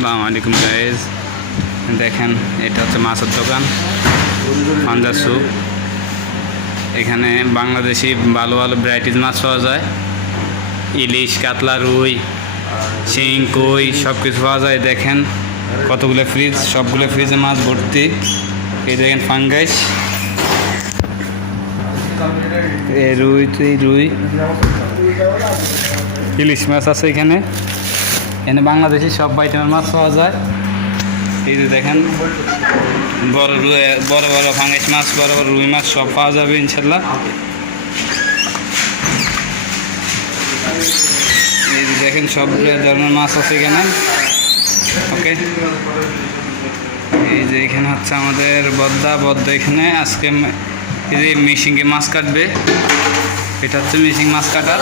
আসসালামু আলাইকুম গাইজ, দেখেন এটা হচ্ছে মাছের দোকান পাঞ্জা স্যুপ। এখানে বাংলাদেশি ভালো ভালো ভ্যারাইটিস মাছ পাওয়া যায়। ইলিশ, কাতলা, রুই, শিং, কই সব কিছু পাওয়া যায়। দেখেন কতগুলো ফ্রিজ, সবগুলো ফ্রিজে মাছ ভর্তি। এই দেখেন ফাঙ্গাস, রুই ইলিশ মাছ আছে। এখানে বাংলাদেশি সব আইটেমের মাছ পাওয়া যায়। এই যে দেখেন বড় বড় ফাঙ্গাস মাছ, বড় বড় রুই মাছ সব পাওয়া যাবে ইনশাল্লাহ। এই যে দেখেন সব ধরনের মাছ আছে এখানে। ওকে, এই যে এখানে হচ্ছে আমাদের বদ্দা এখানে আজকে এই যে মেশিনে মাছ কাটবে। এটা হচ্ছে মেশিন মাছ কাটার।